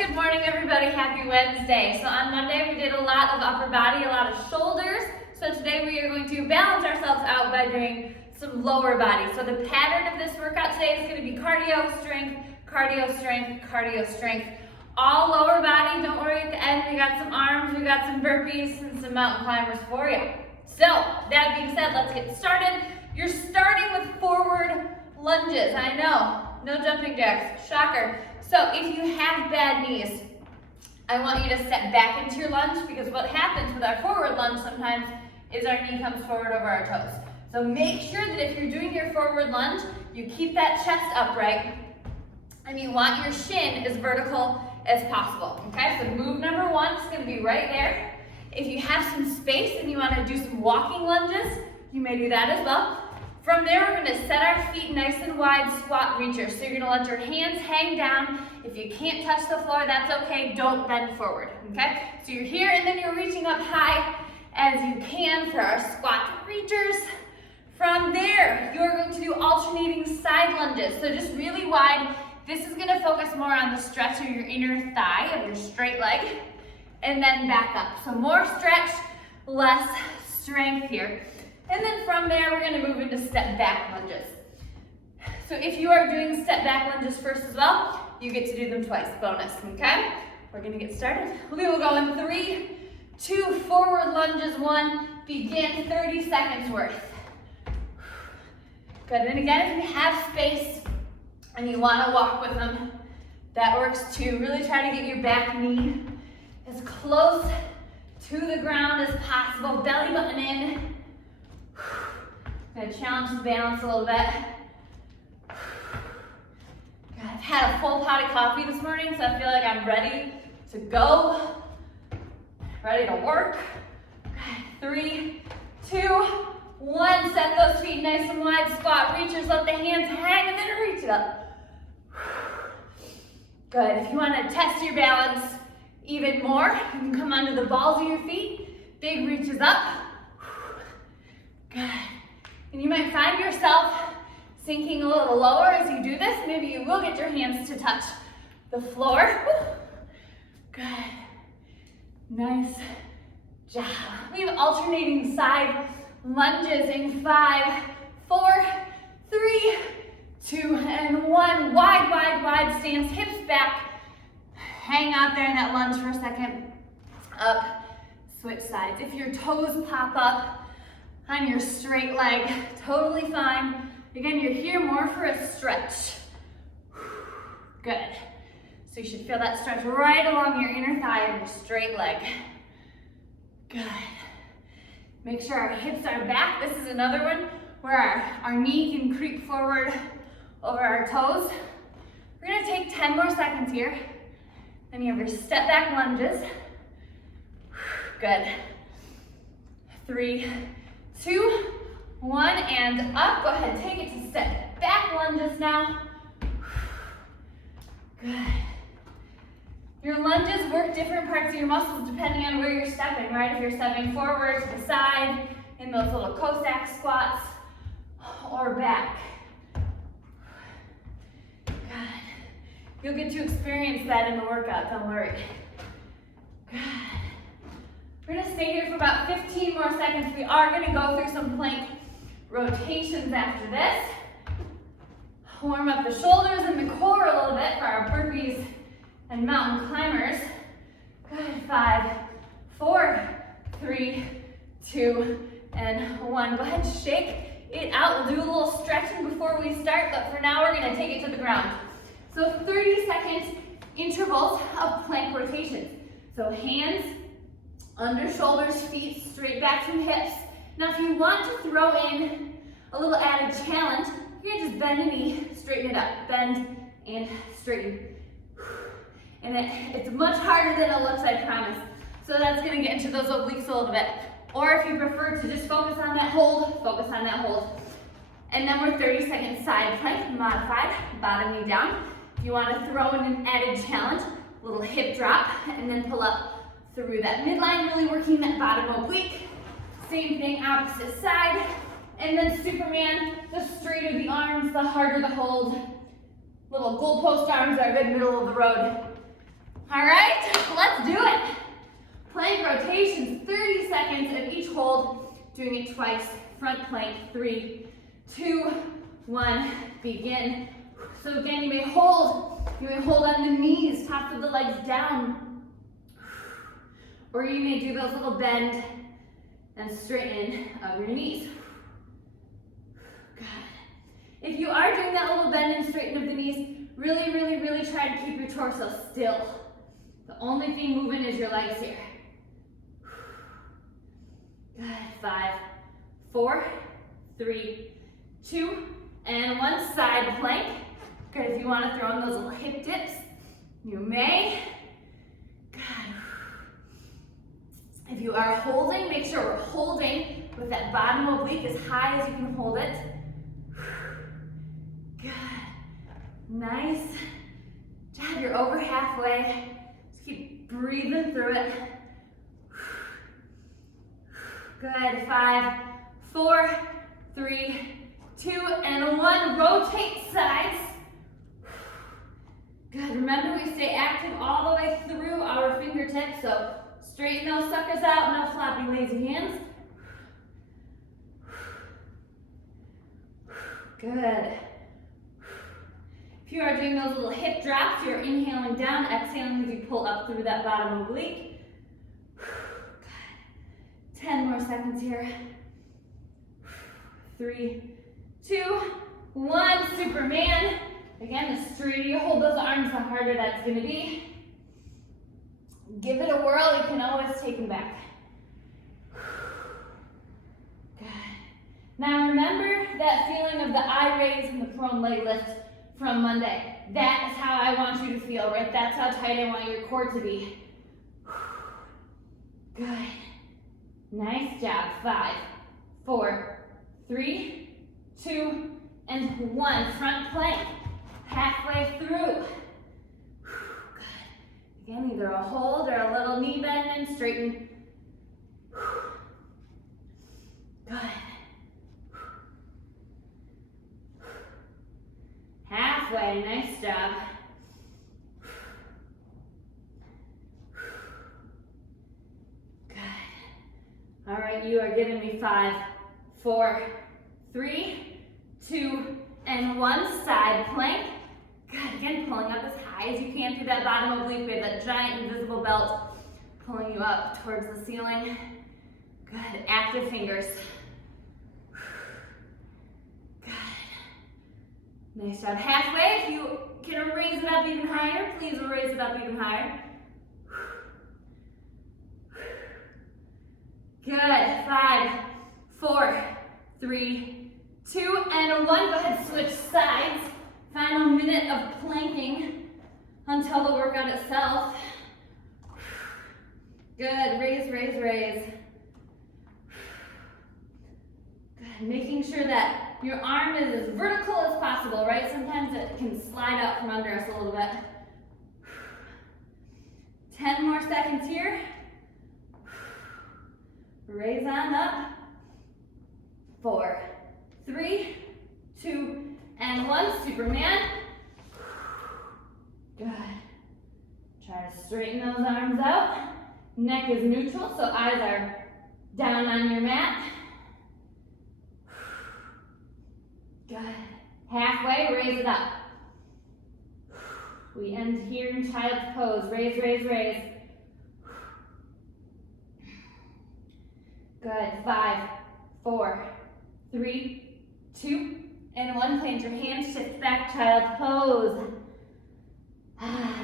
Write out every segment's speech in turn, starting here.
good morning everybody, happy Wednesday. So on Monday we did a lot of upper body, a lot of shoulders. So today we are going to balance ourselves out by doing some lower body. So the pattern of this workout today is going to be cardio, strength, cardio, strength, cardio, strength. All lower body, don't worry at the end, we got some arms, we got some burpees and some mountain climbers for you. So that being said, let's get started. You're starting with forward lunges, I know, no jumping jacks, shocker. So if you have bad knees, I want you to step back into your lunge because what happens with our forward lunge sometimes is our knee comes forward over our toes. So make sure that if you're doing your forward lunge, you keep that chest upright and you want your shin as vertical as possible, okay? So move number one is gonna be right there. If you have some space and you wanna do some walking lunges, you may do that as well. From there, we're gonna set our feet nice and wide, squat reachers. So you're gonna let your hands hang down. If you can't touch the floor, that's okay, don't bend forward, okay? So you're here and then you're reaching up high as you can for our squat reachers. From there, you're going to do alternating side lunges. So just really wide. This is gonna focus more on the stretch of your inner thigh, of your straight leg, and then back up. So more stretch, less strength here. And then from there, we're gonna move into step back lunges. So if you are doing step back lunges first as well, you get to do them twice, bonus, okay? We're gonna get started. We will go in 3, 2, forward lunges, 1, begin, 30 seconds worth. Good, and again, if you have space and you wanna walk with them, that works too. Really try to get your back knee as close to the ground as possible, belly button in. Gonna challenge the balance a little bit. I've had a full pot of coffee this morning, so I feel like I'm ready to go, ready to work. 3, 2, 1, set those feet nice and wide, squat reachers, let the hands hang and then reach it up. Good, if you wanna test your balance even more, you can come onto the balls of your feet, big reaches up. Good. And you might find yourself sinking a little lower as you do this. Maybe you will get your hands to touch the floor. Good. Nice job. We have alternating side lunges in 5, 4, 3, 2, and 1. Wide, wide, wide stance, hips back. Hang out there in that lunge for a second. Up, switch sides. If your toes pop up on your straight leg, totally fine. Again, you're here more for a stretch. Good. So you should feel that stretch right along your inner thigh of your straight leg. Good. Make sure our hips are back. This is another one where our knee can creep forward over our toes. We're gonna take 10 more seconds here. Then you have your step back lunges. Good. 3, 2, 1, and up. Go ahead, take it to step back lunges now. Good. Your lunges work different parts of your muscles depending on where you're stepping, right? If you're stepping forward to the side in those little Cossack squats or back. Good. You'll get to experience that in the workout, don't worry. Good. We're gonna stay here for about 15 more seconds. We are gonna go through some plank rotations after this. Warm up the shoulders and the core a little bit for our burpees and mountain climbers. Good, 5, 4, 3, 2, and 1. Go ahead and shake it out. We'll do a little stretching before we start, but for now we're gonna take it to the ground. So 30-second intervals of plank rotations. So hands under shoulders, feet straight back from hips. Now if you want to throw in a little added challenge, you're gonna just bend the knee, straighten it up. Bend and straighten. And it's much harder than it looks, I promise. So that's gonna get into those obliques a little bit. Or if you prefer to just focus on that hold, focus on that hold. And then we're 30-second side plank, modified, bottom knee down. If you wanna throw in an added challenge, little hip drop, and then pull up through that midline, really working that bottom oblique. Same thing, opposite side. And then Superman, the straighter the arms, the harder the hold. Little goalpost arms are good, middle of the road. All right, let's do it. Plank rotations, 30 seconds of each hold, doing it twice. Front plank, 3, 2, 1, begin. So again, you may hold on the knees, tops of the legs down. Or you may do those little bend and straighten of your knees. Good. If you are doing that little bend and straighten of the knees, really, really, really try to keep your torso still. The only thing moving is your legs here. Good. 5, 4, 3, 2, and 1. Side plank. Good. If you want to throw in those little hip dips, you may. Good. If you are holding, make sure we're holding with that bottom oblique as high as you can hold it. Good. Nice job. You're over halfway. Just keep breathing through it. Good. 5, 4, 3, 2, and 1. Rotate sides. Good. Remember, we stay active all the way through our fingertips, so straighten those suckers out, no floppy lazy hands. Good. If you are doing those little hip drops, you're inhaling down, exhaling as you pull up through that bottom oblique. Good. 10 more seconds here. 3, 2, 1. Superman. Again, the straighter you hold those arms, the harder that's going to be. Give it a whirl. You can always take them back. Good. Now remember that feeling of the eye raise and the prone leg lift from Monday. That is how I want you to feel, right? That's how tight I want your core to be. Good. Nice job. 5, 4, 3, 2, and 1. Front plank. Halfway through. Good. Again, either a hold or a little knee bend and straighten. Good. Halfway, nice job. Good. All right, you are giving me 5, 4, 3, 2, and 1. Side plank. Good. Again, pulling up as high as you can through that bottom oblique. We have that giant invisible belt pulling you up towards the ceiling. Good. Active fingers. Good. Nice job. Halfway. If you can raise it up even higher, please raise it up even higher. Good. 5, 4, 3, 2, and 1. Go ahead, switch sides. Final minute of planking until the workout itself. Good. Raise, raise, raise. Good. Making sure that your arm is as vertical as possible, right? Sometimes it can slide out from under us a little bit. 10 more seconds here. Raise on up. 4, 3, 2, and 1. Superman. Good. Try to straighten those arms out. Neck is neutral, so eyes are down on your mat. Good. Halfway, raise it up. We end here in child's pose. Raise, raise, raise. Good. 5, 4, 3, 2, and 1. Plant your hands, shift back, child's pose.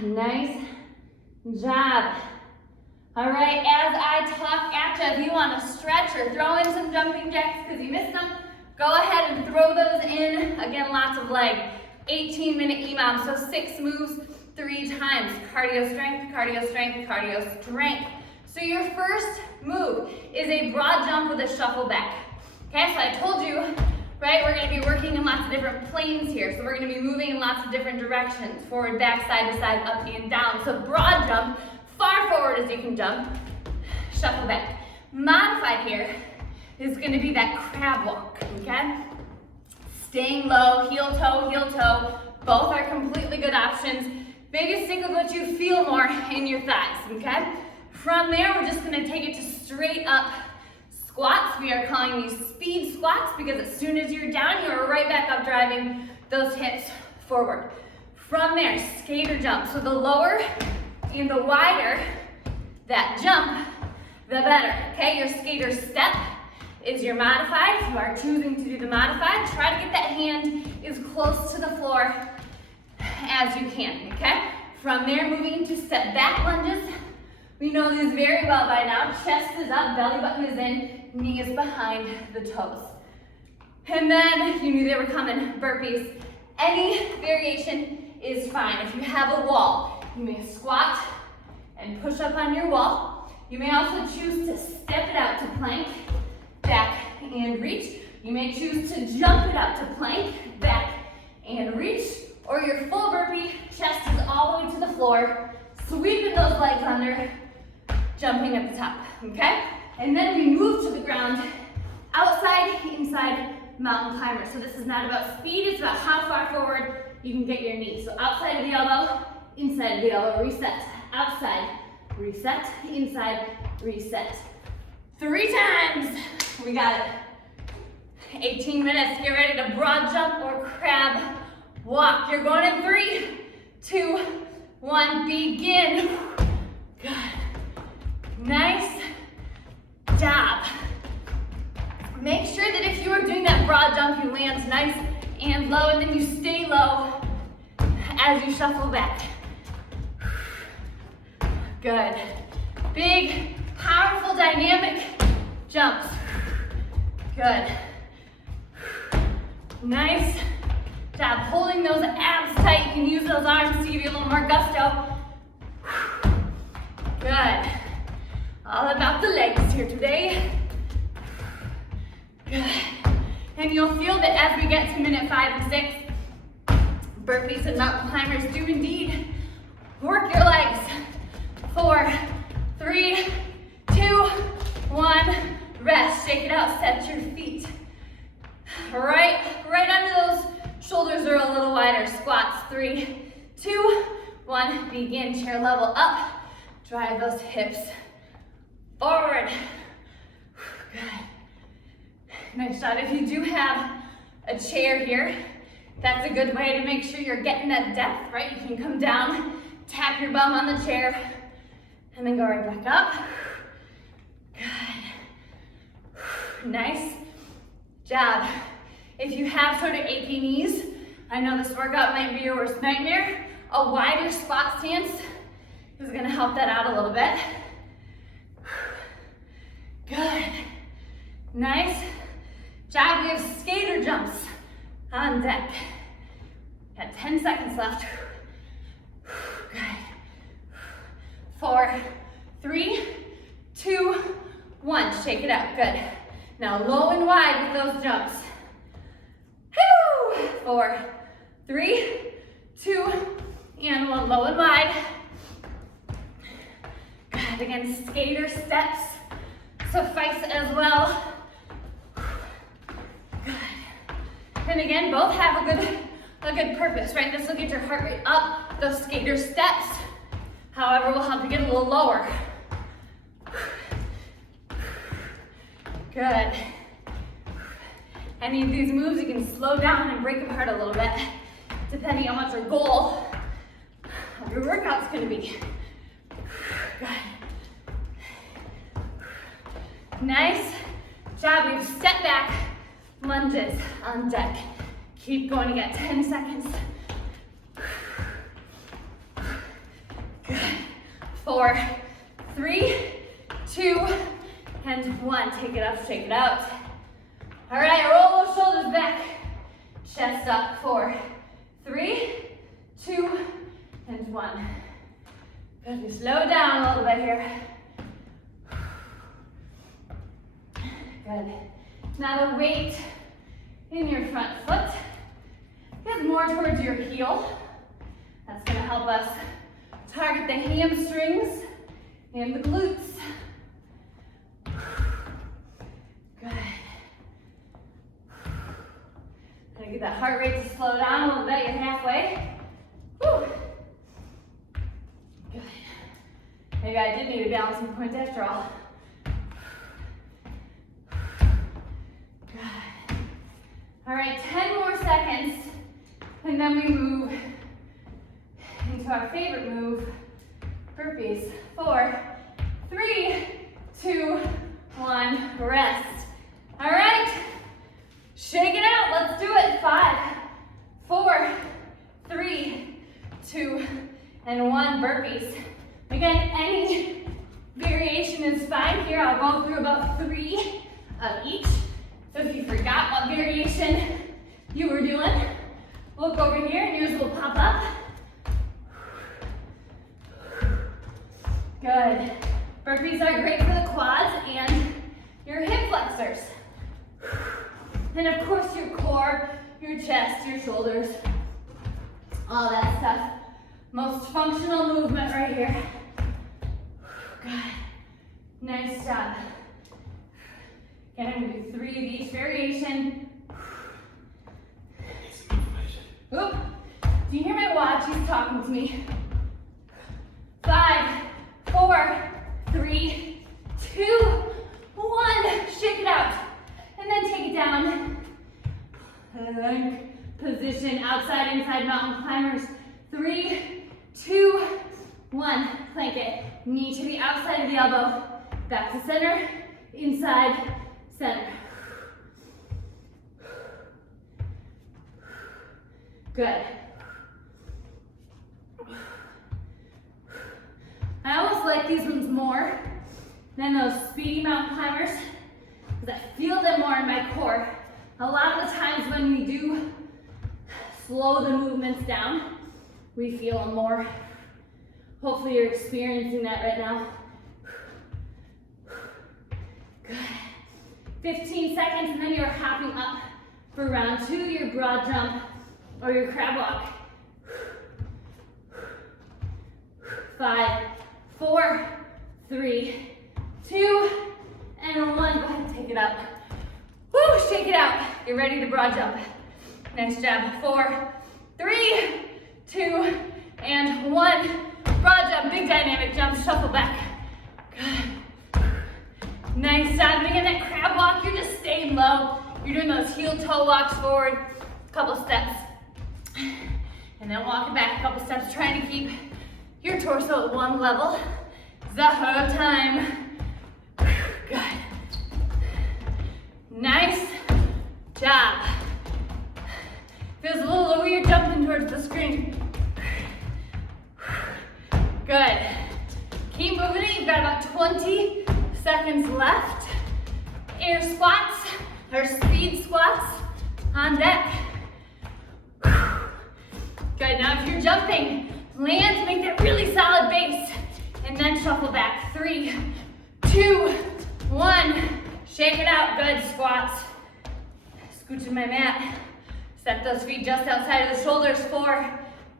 Nice job. All right, as I talk at you, if you want to stretch or throw in some jumping jacks because you missed them, go ahead and throw those in. Again, lots of leg. 18-minute EMOM, so 6 moves 3 times. Cardio strength, cardio strength, cardio strength. So your first move is a broad jump with a shuffle back. Okay, so I told you, right, we're going to be working in lots of different planes here. So we're going to be moving in lots of different directions. Forward, back, side to side, up and down. So broad jump, far forward as you can jump, shuffle back. Modified here is going to be that crab walk, okay? Staying low, heel toe, both are completely good options. Maybe stick with what you feel more in your thighs, okay? From there, we're just gonna take it to straight up squats. We are calling these speed squats because as soon as you're down, you're right back up driving those hips forward. From there, skater jump. So the lower and the wider that jump, the better, okay? Your skater step is your modified. If you are choosing to do the modified, try to get that hand as close to the floor as you can, okay? From there, moving into step back lunges. We know these very well by now. Chest is up, belly button is in, knee is behind the toes. And then, you knew they were coming, burpees. Any variation is fine. If you have a wall, you may squat and push up on your wall. You may also choose to step it out to plank, back and reach. You may choose to jump it up to plank, back and reach. Or your full burpee, chest is all the way to the floor, sweeping those legs under, jumping at the top, okay? And then we move to the ground, outside, inside, mountain climber. So this is not about speed, it's about how far forward you can get your knee. So outside of the elbow, inside of the elbow, reset. Outside, reset, inside, reset. 3 times, we got it. 18 minutes, get ready to broad jump or crab walk. You're going in 3, 2, 1, begin. Good. Nice job. Make sure that if you are doing that broad jump, you land nice and low, and then you stay low as you shuffle back. Good. Big, powerful, dynamic jumps. Good. Nice job. Holding those abs tight. You can use those arms to give you a little more gusto. Good. All about the legs here today. Good. And you'll feel that as we get to minute 5 and 6, burpees and mountain climbers do indeed work your legs. 4, 3, 2, 1, rest. Shake it out, set your feet. Right under those shoulders are a little wider. Squats, 3, 2, 1, begin. Chair level up. Drive those hips forward. Good. Nice job. If you do have a chair here, that's a good way to make sure you're getting that depth, right? You can come down, tap your bum on the chair, and then go right back up. Good. Nice job. If you have sort of achy knees, I know this workout might be your worst nightmare. A wider squat stance is gonna help that out a little bit. Good. Nice job. We have skater jumps on deck. Got 10 seconds left. Good. 4, 3, 2, 1. Shake it out. Good. Now low and wide with those jumps. 4, 3, 2, and 1. Low and wide. Good. Again, skater steps suffice as well. Good. And again, both have a good purpose, right? This will get your heart rate up. Those skater steps, however, will help you get a little lower. Good. Any of these moves, you can slow down and break apart a little bit, depending on what your goal of your workout's gonna be. Good. Nice job. We've step back lunges on deck. Keep going. You got 10 seconds. Good. 4, 3, 2, and 1. Take it up, shake it out. All right, roll those shoulders back. Chest up. 4, 3, 2, and 1. Good. We slow down a little bit here. Good. Now the weight in your front foot is more towards your heel. That's going to help us target the hamstrings and the glutes. Good. Gonna get that heart rate to slow down a little bit. You're halfway. Whew. Maybe I did need a balancing point after all. Good. All right, 10 more seconds, and then we move into our favorite move, burpees. 4, 3, 2, 1, rest. All right, shake it out, let's do it. 5, 4, 3, 2, and 1, burpees. Again, any variation is fine here. I'll go through about 3 of each. So if you forgot what variation you were doing, look over here and yours will pop up. Good. Burpees are great for the quads and your hip flexors. And of course your core, your chest, your shoulders, all that stuff. Most functional movement right here. Good. Nice job. Again, I'm going to do 3 of each variation. Oop. Do you hear my watch? He's talking to me. 5, 4, 3, 2, 1. Shake it out. And then take it down. Plank position, outside, inside mountain climbers. 3, 2, 1. Plank it. Knee to the outside of the elbow. Back to center, inside, center. Good. I almost like these ones more than those speedy mountain climbers because I feel them more in my core. A lot of the times when we do slow the movements down, we feel them more. Hopefully you're experiencing that right now. Good. 15 seconds and then you're hopping up for round 2, your broad jump or your crab walk. 5, 4, 3, 2, and 1. Go ahead and take it up. Woo, shake it out. Get ready to broad jump. Nice job. 4, 3, 2, and 1. Broad jump, big dynamic jump, shuffle back. Good. Nice job. And again, that crab walk, you're just staying low. You're doing those heel toe walks forward, a couple steps. And then walking back a couple steps, trying to keep your torso at one level the whole time. Good. Nice job. Feels a little weird jumping towards the screen. Good. Keep moving it. You've got about 20 seconds left. Air squats or speed squats on deck. Good. Now if you're jumping, land, make that really solid base, and then shuffle back. 3, 2, 1. Shake it out. Good. Squats. Scooch in my mat. Set those feet just outside of the shoulders. 4,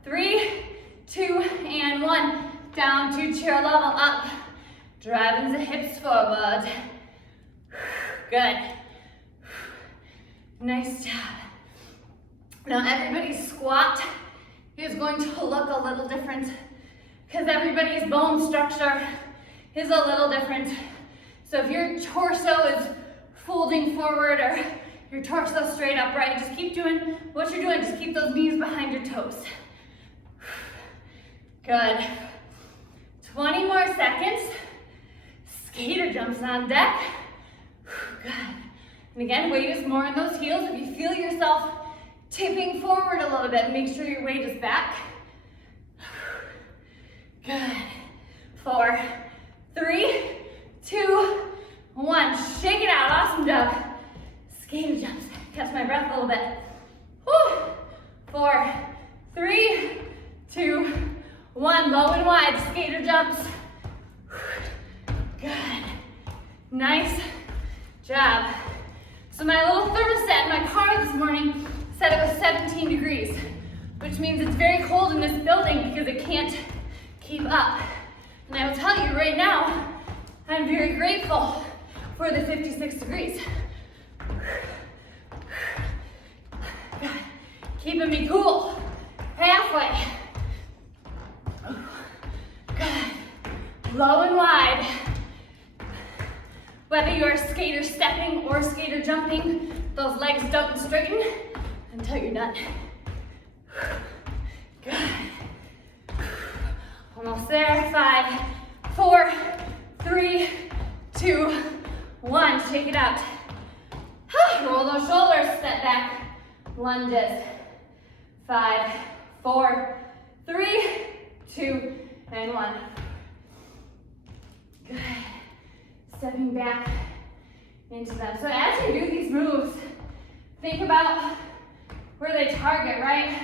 3, 2, and 1. Down to chair level, up. Driving the hips forward. Good. Nice job. Now everybody's squat is going to look a little different because everybody's bone structure is a little different. So if your torso is folding forward or your torso straight upright, just keep doing what you're doing. Just keep those knees behind your toes. Good. 20 more seconds. Skater jumps on deck. Good. And again, weight is more in those heels. If you feel yourself tipping forward a little bit, make sure your weight is back. Good. 4, 3, 2, 1. Shake it out. Awesome job. Skater jumps. Catch my breath a little bit. Woo. 4, 3, 2, 1. Low and wide. Skater jumps. Good. Nice job. So my little thermostat in my car this morning said it was 17 degrees, which means it's very cold in this building because it can't keep up. And I will tell you right now, I'm very grateful for the 56 degrees. Good. Keeping me cool. Halfway. Good. low and wide. Whether you're skater stepping or skater jumping, those legs don't straighten until you're done. Good. Almost there. 5, 4, 3, 2, 1. Shake it out. Roll those shoulders, step back, lunges. 5, 4, 3, 2, and 1. Good. Stepping back into them. So as you do these moves, think about where they target, right?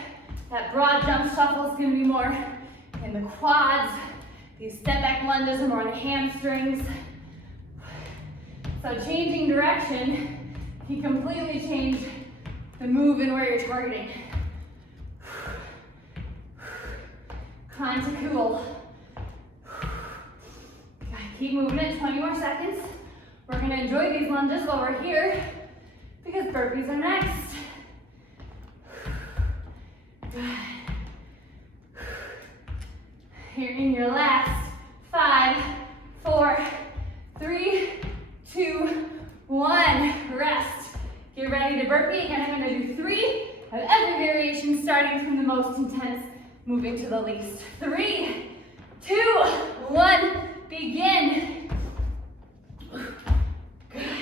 That broad jump shuffle is going to be more in the quads. These step back lunges are more in the hamstrings. So changing direction can completely change the move and where you're targeting. Time to cool. Keep moving it, 20 more seconds. We're gonna enjoy these lunges while we're here because burpees are next. You're in your last 5, 4, 3, 2, 1. Rest. Get ready to burpee. Again, I'm gonna do 3 of every variation, starting from the most intense, moving to the least. 3, 2, 1. Begin. Good.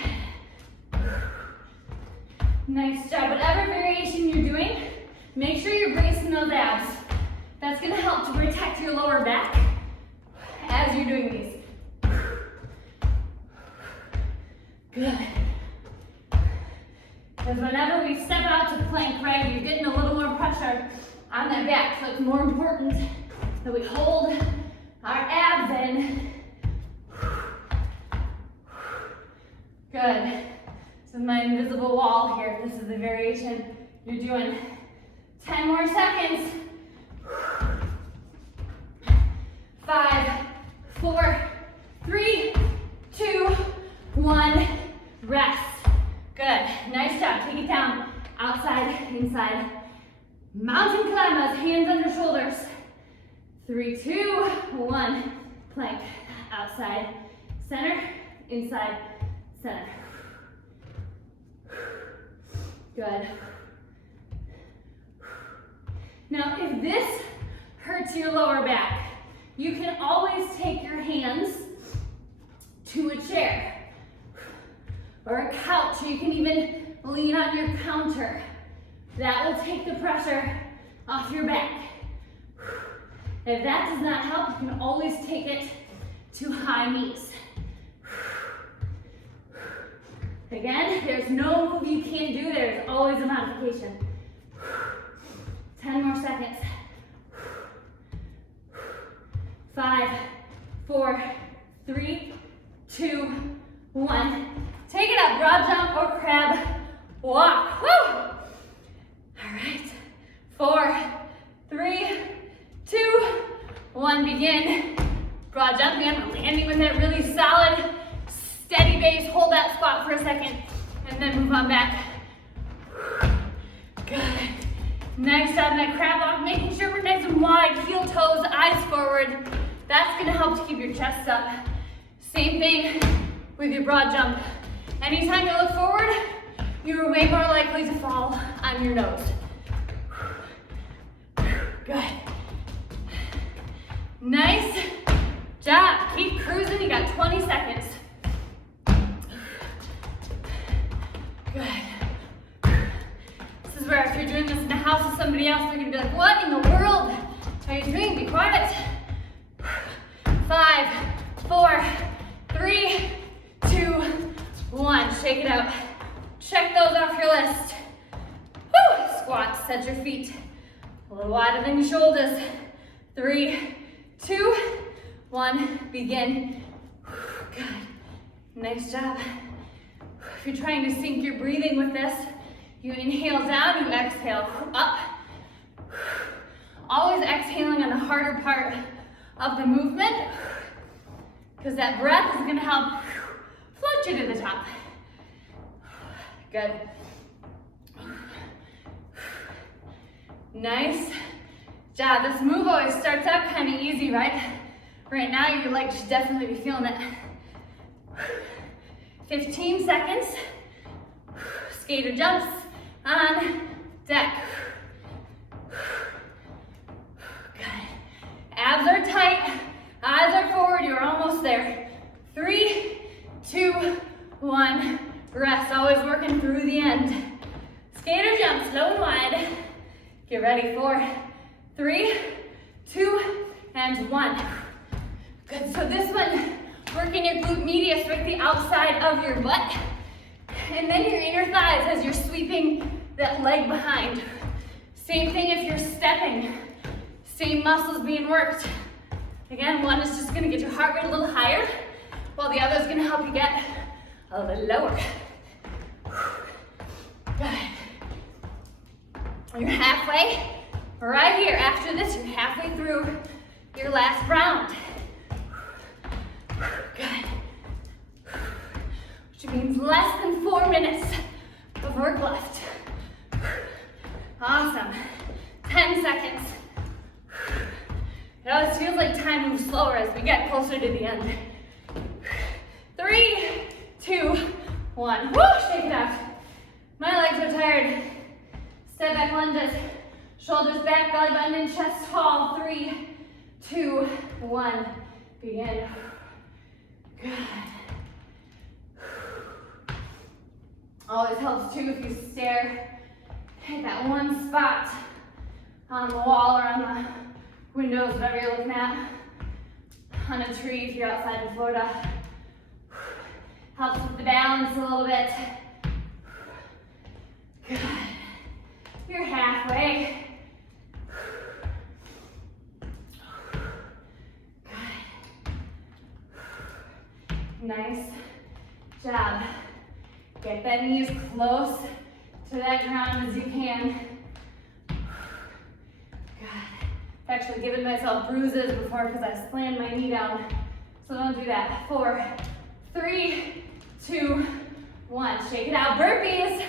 Nice job. Whatever variation you're doing, make sure you're bracing those abs. That's going to help to protect your lower back as you're doing these. Good. Because whenever we step out to plank, right, you're getting a little more pressure on that back. So it's more important that we hold our abs in. Good. This is my invisible wall here. This is the variation you're doing. 10 more seconds. 5, 4, 3, 2, 1. Rest. Good. Nice job. Take it down. Outside, inside. Mountain climbers, hands under shoulders. 3, 2, 1. Plank. Outside, center, inside, center. Good. Now, if this hurts your lower back, you can always take your hands to a chair or a couch, or you can even lean on your counter. That will take the pressure off your back. If that does not help, you can always take it to high knees. Again, there's no move you can't do. There's always a modification. 10 more seconds. 5, 4, 3, 2, 1. Take it up, broad jump or crab walk. Woo! All right. 4, 3, 2, 1. Begin. Broad jump. Again, landing with that really solid, steady base. Hold that spot for a second, and then move on back. Good. Next up, that crab walk, making sure we're nice and wide, heel toes, eyes forward. That's gonna help to keep your chest up. Same thing with your broad jump. Anytime you look forward, you're way more likely to fall on your nose. Good. Nice job. Keep cruising. You got 20 seconds. Good. This is where if you're doing this in the house with somebody else, they're gonna be like, what in the world are you doing? Be quiet. 5, 4, 3, 2, 1. Shake it out. Check those off your list. Woo! Squats. Set your feet a little wider than your shoulders. 3, 2, 1. Begin. Good. Nice job. If you're trying to sync your breathing with this, you inhale down, you exhale up. Always exhaling on the harder part of the movement, because that breath is going to help float you to the top. Good. Nice job. This move always starts out kind of easy, right? Right now, your legs should definitely be feeling it. 15 seconds. Skater jumps on deck. Good. Abs are tight, eyes are forward, you're almost there. 3, 2, 1, rest. Always working through the end. Skater jump, slow and wide. Get ready for 3, 2, and 1. Good, so this one, working your glute medius, right the outside of your butt. And then your inner thighs as you're sweeping that leg behind. Same thing if you're stepping. Same muscles being worked. Again, one is just gonna get your heart rate a little higher, while the other is gonna help you get a little lower. Good. You're halfway, right here. After this, you're halfway through your last round. Good. Which means less than 4 minutes of work left. Awesome. 10 seconds. It always feels like time moves slower as we get closer to the end. 3, 2, 1. Woo, shake it out. My legs are tired. Step back lunges. Shoulders back, belly button in, chest tall. 3, 2, 1. Begin. Good. Always helps too if you stare at that one spot on the wall or on the windows, whatever you're looking at. On a tree if you're outside in Florida. Helps with the balance a little bit. Good. You're halfway. Good. Nice job. Get that knee as close to that ground as you can. Good. I've actually given myself bruises before because I slammed my knee down. So don't do that. 4, 3, 2, 1. Shake it out. Burpees.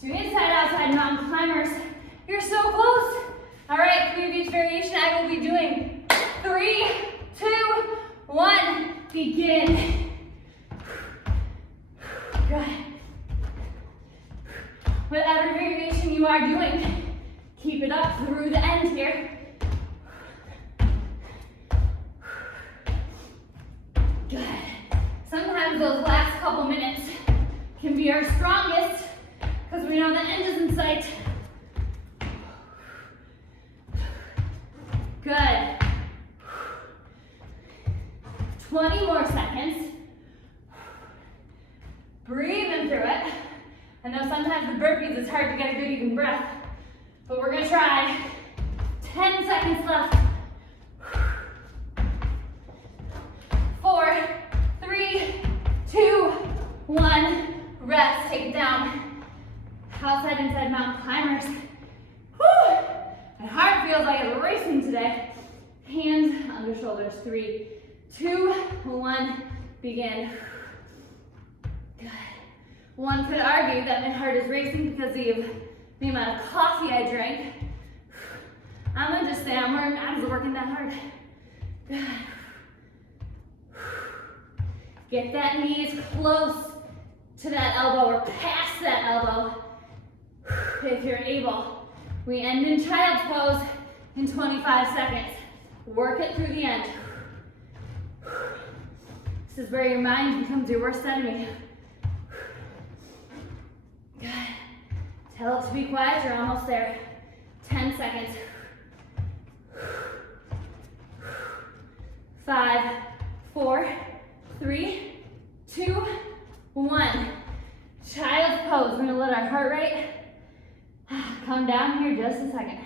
Do inside, outside mountain climbers. You're so close. All right, 3 of each variation I will be doing. 3, 2, 1. Begin. Good. Whatever variation you are doing, keep it up through the end here. Good. Sometimes those last couple minutes can be our strongest because we know the end is in sight. Good. 20 more seconds. Breathing through it. I know sometimes with burpees it's hard to get a good even breath, but we're gonna try. 10 seconds left. 4, 3, 2, 1. Rest, take it down. Outside, inside mountain climbers. Whew. My heart feels like it's racing today. Hands under shoulders. 3, 2, 1. Begin. Good. One could argue that my heart is racing because of the amount of coffee I drank. I'm gonna just say I'm wearing abs working that hard. Good. Get that knee as close to that elbow or past that elbow if you're able. We end in child's pose in 25 seconds. Work it through the end. This is where your mind becomes your worst enemy. Good. Tell it to be quiet, you're almost there. 10 seconds. 5, 4, 3, 2, 1. Child's pose. We're gonna let our heart rate come down here just a second.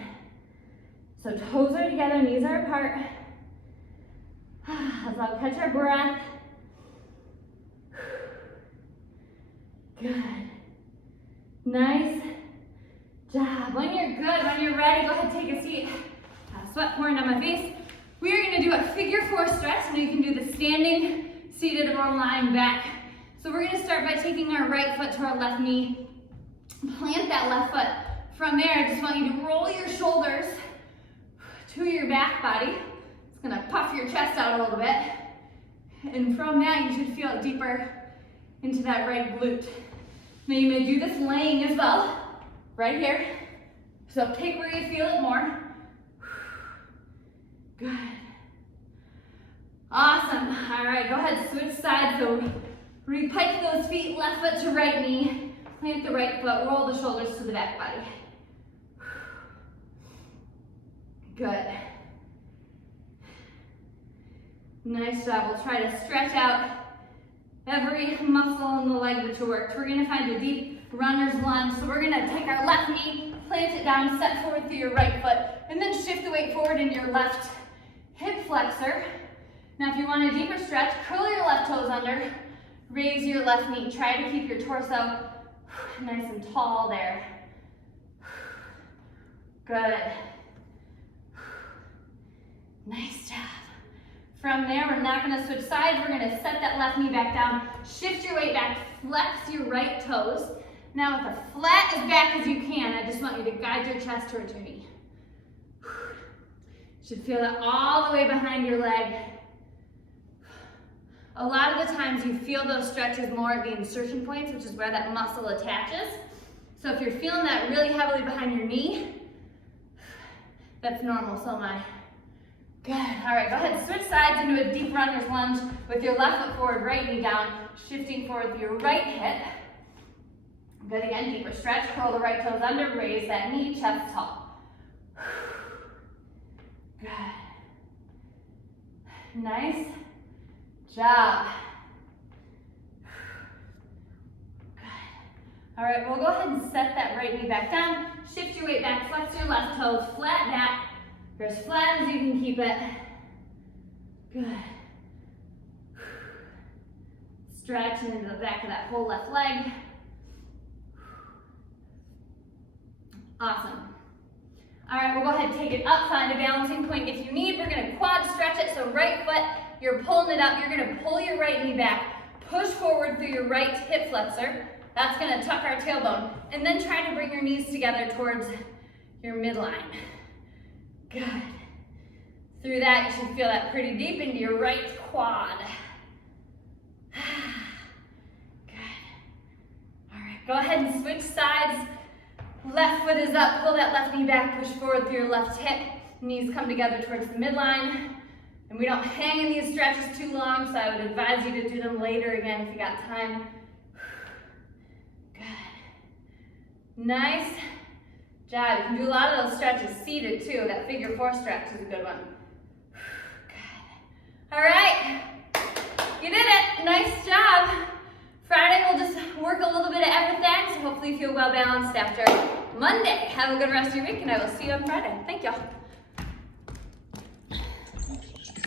So toes are together, knees are apart. Let's all catch our breath. Good. Nice job. When you're good, when you're ready, go ahead, take a seat. Sweat pouring down my face. We are gonna do a figure 4 stretch. Now you can do the standing, seated, or lying back. So we're gonna start by taking our right foot to our left knee. Plant that left foot. From there, I just want you to roll your shoulders to your back body. It's gonna puff your chest out a little bit. And from that, you should feel it deeper into that right glute. Now you may do this laying as well, right here. So pick where you feel it more. Good. Awesome. All right, go ahead, switch sides. So repike those feet, left foot to right knee. Plant the right foot, roll the shoulders to the back body. Good. Nice job. We'll try to stretch out every muscle in the leg that you worked. We're gonna find a deep runner's lunge. So we're gonna take our left knee, plant it down, step forward through your right foot, and then shift the weight forward in your left hip flexor. Now if you want a deeper stretch, curl your left toes under, raise your left knee. Try to keep your torso nice and tall there. Good. Nice job. From there, we're not gonna switch sides. We're gonna set that left knee back down, shift your weight back, flex your right toes. Now with a flat as back as you can, I just want you to guide your chest towards your knee. You should feel that all the way behind your leg. A lot of the times you feel those stretches more at the insertion points, which is where that muscle attaches. So if you're feeling that really heavily behind your knee, that's normal, so am I. Good. All right, go ahead, switch sides into a deep runner's lunge with your left foot forward, right knee down, shifting forward with your right hip. Good again, deeper stretch, curl the right toes under, raise that knee, chest tall. Good. Nice job. Good. All right, we'll go ahead and set that right knee back down, shift your weight back, flex your left toes, flat back. You're as flat as you can keep it. Good. Stretch into the back of that whole left leg. Awesome. All right, we'll go ahead and take it up, find a balancing point if you need. We're gonna quad stretch it, so right foot, you're pulling it up. You're gonna pull your right knee back, push forward through your right hip flexor. That's gonna tuck our tailbone. And then try to bring your knees together towards your midline. Good. Through that, you should feel that pretty deep into your right quad. Good. All right, go ahead and switch sides. Left foot is up, pull that left knee back, push forward through your left hip. Knees come together towards the midline. And we don't hang in these stretches too long, so I would advise you to do them later again if you got time. Good. Nice job. You can do a lot of those stretches seated too. That figure 4 stretch is a good one. Good. All right, you did it. Nice job. Friday we'll just work a little bit of everything, so hopefully you feel well balanced after Monday. Have a good rest of your week, and I will see you on Friday. Thank y'all.